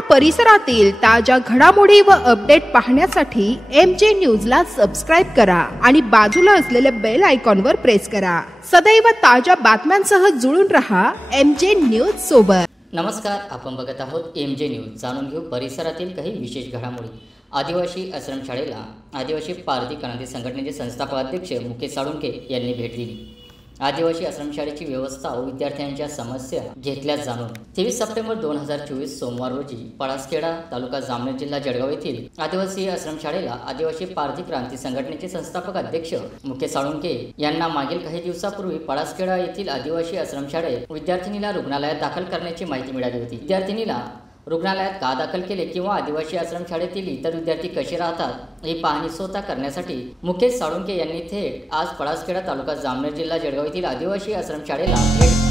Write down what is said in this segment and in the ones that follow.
आपल्या परिसरातील ताज्या घडामोडी व अपडेट पाहण्यासाठी MJ न्यूजला सबस्क्राइब करा आणि बाजूला असलेले बेल आयकॉनवर प्रेस करा। सदैव ताज्या बातम्यांसह जुळून रहा MJ न्यूज सोबत। नमस्कार, आपण बघत आहोत MJ न्यूज। जाणून घेऊ परिसरातील काही विशेष घडामोडी। आदिवासी आश्रमशाळेला आदिवासी पारधी क्रांती संघटनेचे संस्थापक अध्यक्ष मुकेश साळुंखे यांनी भेट दिली। आदिवासी आश्रमशाळेची व्यवस्था व विद्यार्थ्यांच्या समस्या घेतल्या जाणून 23 सप्टेंबर 2024 सोमवार रोजी पळासखेडा तालुका जामनेर जिल्हा जळगाव येथील आदिवासी आश्रमशाळेला आदिवासी पारधी क्रांती संघटनेचे संस्थापक अध्यक्ष मुकेश साळुंखे यांना मागील काही दिवसापूर्वी पळासखेडा येथील आदिवासी आश्रमशाळेत विद्यार्थिनीला रुग्णालयात दाखल करण्याची माहिती मिळाली होती। विद्यार्थिनीला रुग्णालयात का दाखल केले किंवा आदिवासी आश्रमशाळेतील इतर विद्यार्थी कसे राहतात ही पाहणी स्वतः करण्यासाठी मुकेश साळुंखे यांनी थेट आज पळासखेडा तालुका जामनेर जिल्हा जळगाव येथील आदिवासी आश्रमशाळेला भेट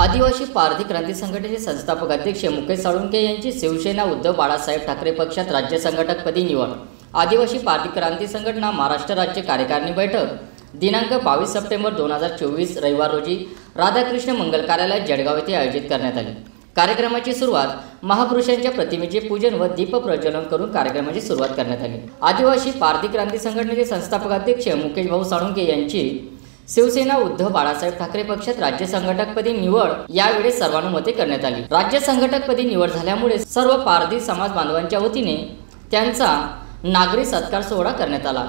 आदिवासी पारधी क्रांती संघटनेचे संस्थापक अध्यक्ष मुकेश साळुंखे यांची शिवसेना उद्धव बाळासाहेब ठाकरे पक्षात राज्य संघटकपदी निवड। आदिवासी पारधी क्रांती संघटना महाराष्ट्र राज्य कार्यकारिणी बैठक दिनांक 22 सप्टेंबर 2024 रविवार रोजी राधाकृष्ण मंगल कार्यालय जळगाव येथे आयोजित करण्यात आली। कार्यक्रमाची सुरुवात महापुरुषांच्या प्रतिमेचे पूजन व दीप प्रज्वलन करून कार्यक्रमाची सुरुवात करण्यात आली। आदिवासी पारधी क्रांती संघटनेचे संस्थापक अध्यक्ष मुकेश भाऊ साळुंखे यांची शिवसेना उद्धव बाळासाहेब ठाकरे पक्षात राज्य संघटकपदी निवड यावेळी सर्वानुमते करण्यात आली। राज्य संघटकपदी निवड झाल्यामुळे सर्व पारधी समाज बांधवांच्या वतीने त्यांचा नागरी सत्कार सोहळा करण्यात आला।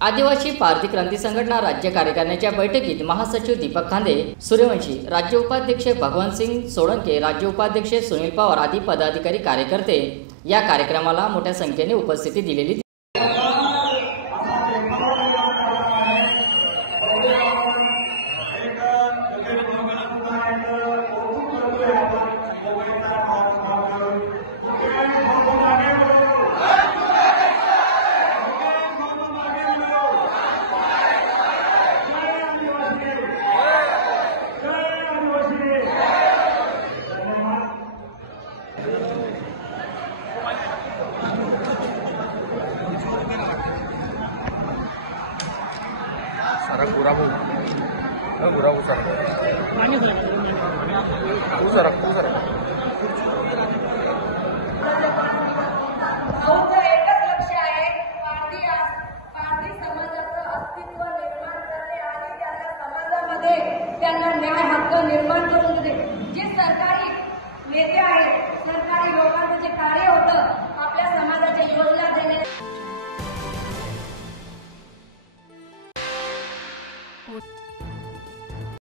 आदिवासी पारधी क्रांती संघटना राज्य कार्यकारिणीच्या बैठकीत महासचिव दीपक खांदे सूर्यवंशी, राज्य उपाध्यक्ष भगवंतसिंग सोळंके, राज्य उपाध्यक्ष सुनील पवार आदी पदाधिकारी कार्यकर्ते या कार्यक्रमाला मोठ्या संख्येने उपस्थिती दिलेली। त्यांना न्याय हक्क निर्माण करून देणे। जे सरकारी नेते आहेत, सरकारी लोकांचं जे कार्य होतं आपल्या समाजाच्या योजना देणे।